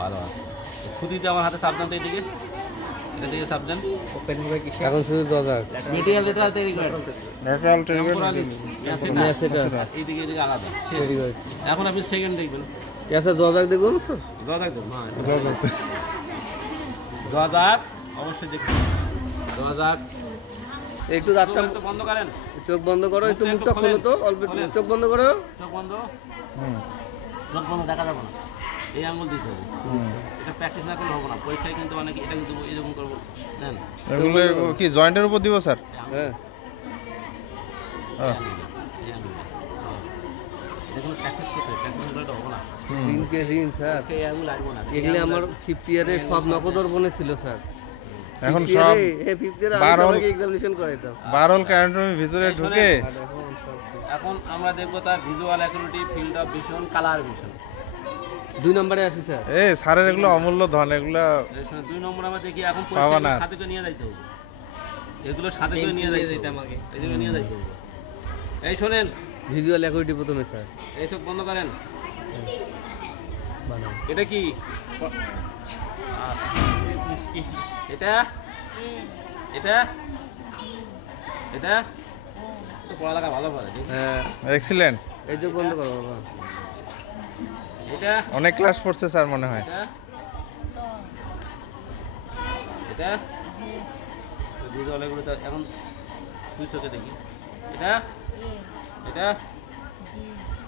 ভালো আছে। খুদিতে আমার হাতে সাবধান তো এদিকে, এটা দিকে সাবধান। এখন শুধু 10,000 মেটেরিয়াল এটা তৈরি করে ন্যাচারাল টেরিগর এইদিকে এদিকে আলাদা। এখন আপনি সেকেন্ড দেখবেন। আচ্ছা 10,000 দেখুন স্যার, 10,000 দেখুন। হ্যাঁ 10,000 অবশ্যই দেখুন। 10,000 একটু দাঁতটা একটু বন্ধ করেন, চোখ বন্ধ করো, একটু মুখটা খোলো তো, অল্প একটু চোখ বন্ধ করো। চোখ বন্ধ, চোখ বন্ধ দেখা যাবে না, এই আঙুল দিতে হবে। এটা প্র্যাকটিস না করলে হবে না, পরীক্ষায় কিন্তু অনেকে এটা কিন্তু এরকম করবো। নেন এগুলো কি জয়েন্টের উপর দিব স্যার? হ্যাঁ দেখুন প্র্যাকটিস করতে হবে, প্র্যাকটিস করলে এটা হবে না। রিং স্যার, এই আঙুল লাগবে না। এগুলো আমার 5th ইয়ারে সব নকদর্পণে ছিল স্যার। এখন সব 5th ইয়ারে আমি সবাইকে এক্সামিনেশন করাইতাম। বারল কারেন্টের ভিতরে ঢুকে। এখন আমরা দেখবো তার visual accuracy, field of vision, colour vision. 2 নম্বরে আছে স্যার। এই স্যারের এগুলো অমূল্য ধন, এগুলো 2 নম্বর আমরা দেখি। এখন পাবা না। সাথে করে নিয়ে যাইতে হবে, এগুলো সাথে করে নিয়ে যাইতে আমাকে, এগুলো নিয়ে যাইতে হবে। এই শোনেন, ভিজুয়াল অ্যাকুইটি প্রথমে স্যার। এইসব বন্ধ করেন। এটা কি? এটা এটা এটা তো পড়ালেখা ভালো করে। হ্যাঁ এক্সিলেন্ট। এই চোখ বন্ধ করো বাবা। এটা অনেক ক্লাস পড়ছে স্যার মনে হয়। এটা এটা ভিজুয়াল এগুলো এখন তুই চোখে দেখি। এটা এটা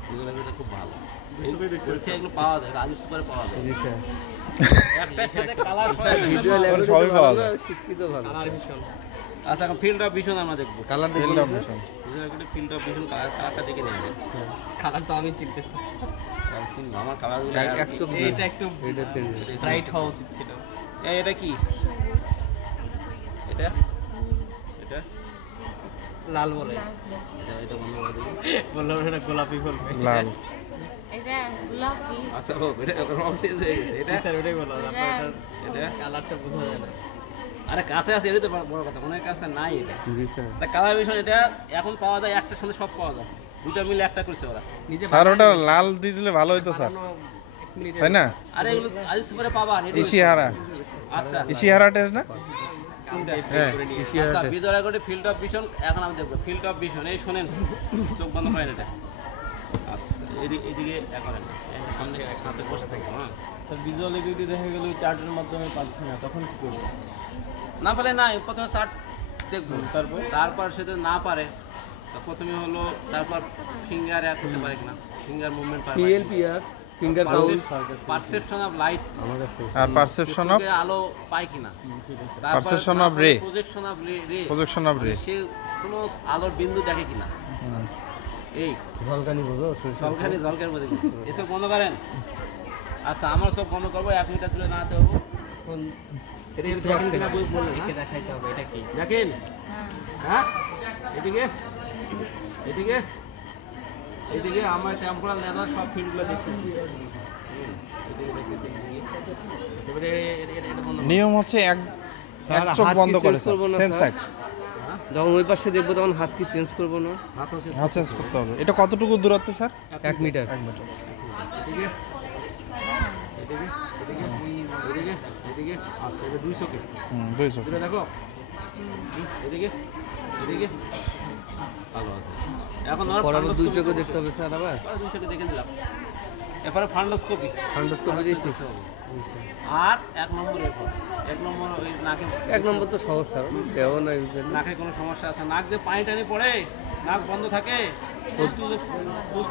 ভিজুয়াল এগুলো খুব ভালো, এগুলো পাওয়া যায়, আগে সুপারে পাওয়া যায়। জি স্যার। একটার সাথে কালার ভিজুয়াল অ্যাকুইটি সবই পাওয়া ভালো, যায়। শিক্ষিত ভালো। আচ্ছা, এখন ফিল্ড অফ ভিশন আমরা দেখবো। কালার দেখুন field of vision. Field of vision কালারটা দেখে নেই। কালার তো আমি চিনতেছি, আমার কালারগুলো এক চোখ এটা একটু এটা চেঞ্জ। ব্রাইট হওয়া উচিত ছিল। এটা কি? এটা এটা লাল বলে এটা এটা বন্ধ করে দিবি। বললাম এটা গোলাপি বলবে। লাল। এটা গোলাপি। আচ্ছা ও এটা রং চেঞ্জ হয়ে গেছে। এটা স্যার ওটাই বললাম, আপনার এটা কালারটা বোঝা যায় না। আরে কাছে আছে, এটা তো বড় কথা, অনেক কাছে নাই এটা। জি স্যার। তা কালার ভিশন এটা এখন পাওয়া যায়, একটার সাথে সব পাওয়া যায়, দুটো মিলে একটা করছে ওরা। নিজে স্যার ওটা লাল দিয়ে দিলে ভালো হতো স্যার, তাই না? আরে এগুলো আজ সুপারে পাবা। ইশিহারা, আচ্ছা ইশিহারা টেস্ট না? হ্যাঁ আচ্ছা, ভিজুয়াল করে ফিল্ড অফ ভিশন এখন আমরা দেখবো। ফিল্ড অফ ভিশন, এই শোনেন, চোখ বন্ধ করেন এটা। আচ্ছা এদিকে করেন, সামনে সাথে বসে থাকবো। হ্যাঁ স্যার ভিজুয়াল এবিলিটি দেখা গেল চার্টের মাধ্যমে পাচ্ছি না, তখন কি করবো? না পারলে না, প্রথমে চার্ট দেখবো, তারপর সে যদি না পারে তো প্রথমে হলো, তারপর ফিঙ্গার অ্যাড করতে পারে কিনা, ফিঙ্গার মুভমেন্ট পারে, PLPR finger count, perception of light, আর পারসেপশন অফ আলো পায় কিনা, Perception of ray. Projection of ray, projection of ray. সে কোনো আলোর বিন্দু দেখে কিনা, এই ঝলকানি বোঝো জলখানি জলকের মধ্যে এসব বন্ধ করেন। আচ্ছা আমার সব বন্ধ করবো, 1 মিটার দূরে না দেবো। এটা দেখেন কিনা বললেন, একে দেখাইতে হবে এটা কি। দেখেন। হ্যাঁ এদিকে এদিকে এদিকে আমার টেম্পোরাল নেওয়ার সব ফিল্ডগুলো দেখতেছি। এবারে এটা বন্ধ করুন। নিয়ম হচ্ছে এক চোখ বন্ধ করে সেম সাইড। যখন ওই পাশে দেখবো তখন হাত কি চেঞ্জ করবো না? হাত হচ্ছে হ্যাঁ চেঞ্জ করতে হবে। এটা কতটুকু দূরত্বে স্যার? 1 মিটার। এদিকে এদিকে এদিকে এদিকে আচ্ছা এটা 2 চোখে দুই চোখ। দূরে দেখো। এদিকে এদিকে ভালো আছে। এখন আর বরাবর 2 চোখে দেখতে হবে স্যার আবার। 2 চোখে দেখে দিলাম। এরপরে ফান্ডোস্কোপি, ফান্ডোস্কোপি দিয়েছি। আর 1 নম্বর এরপর 1 নম্বর ওই নাকে, 1 নম্বর তো সহজ স্যার, দেও না ইউজুয়ালি। নাকে কোনো সমস্যা আছে, নাক দিয়ে পানি টানি পড়ে, নাক বন্ধ থাকে,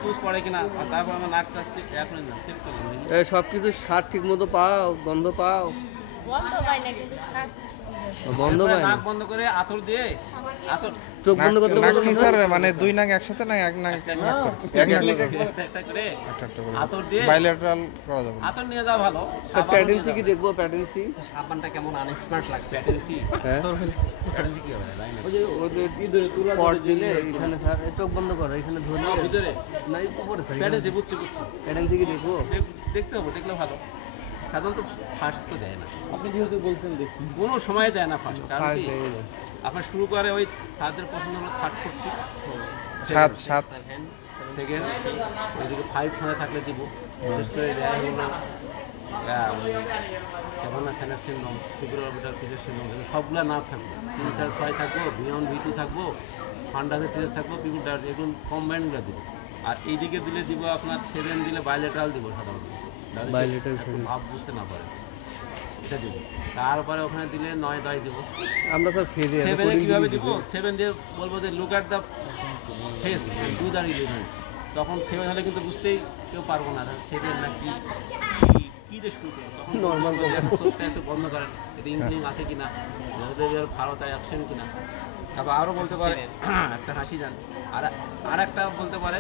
পুস পড়ে কিনা, আর তারপর আমরা নাকটা চেক করে নিলাম, চেক করলাম। সব কিছু স্বাদ ঠিক মতো পাও, গন্ধ পাও? বন্ধ পাই না কিন্তু বন্ধ এরপরে পায় না। নাক বন্ধ করে আতর দিয়ে, আতর চোখ বন্ধ করতে নাক বলবো কি না স্যার, মানে 2 নাক একসাথে না এক নাক এক নাক করতে? এক নাক একটা করে একটা করে আতর দিয়ে বাইলেটারাল করা যাবে না? আতর নিয়ে যাওয়া ভালো। প্যাটেন্সি কি দেখবো? প্যাটেন্সি সাবানটা কেমন আনস্মার্ট লাগবে। প্যাটেন্সি হ্যাঁ প্যাটেন্সি কি হবে লাইন ওই যে ওদের কি ধরে তুলা পট দিলে এখানে স্যার চোখ বন্ধ করো, এখানে ধরে ভিতরে নাই উপরে স্যার প্যাটেন্সি বুঝছি প্যাটেন্সি কি দেখবো? দেখতে হবে, দেখলে ভালো। সাধারণত ফার্স্ট তো দেয় না, আপনি যেহেতু বলছেন দেখি। কোনো সময় দেয় না ফার্স্ট। কারণ ফার্স্ট কি, দেখে দাও। আপনার শুরু করে ওই সাদের পছন্দ হলো 3, 4, 6 সাত সাত সেকেন্ড, ওইদিকে 5 থাকলে দিব, বিশেষ করে দেয় হলো যেমন সেনার সিন্ড্রোম, সিকিউর অরবিটাল ফিজের সিন্ড্রোম, সবগুলো নার্ভ থাকবো, 3, 4, 6 থাকবো, V1, V2 থাকবো, ফান্ডাসের সিরিজ থাকবো, পিপুল ডায়ার, এগুলো কম্বাইন্ডগুলো দিব। আর এইদিকে দিলে দিব আপনার 7 দিলে বাইলেটারাল দিব সাধারণত, Bilateral একটু ভাব বুঝতে না পারে, এটা দিব। তারপরে ওখানে দিলে 9, 10 দিব। আমরা তো ফেজে 7 এ কীভাবে দিব? 7 দিয়ে বলবো যে look at the face, do the relevant. তখন 7 হলে কিন্তু বুঝতেই কেউ পারবো না 7 না কি কী দিয়ে শুরু করবো। তখন Normal চোখটা একটু বন্ধ করেন, এতে ইনক্লিং আছে কিনা, যাদের ভালো তাই অপশন কিনা। তারপর আরও বলতে পারে একটা হাসি যান, আর একটা বলতে পারে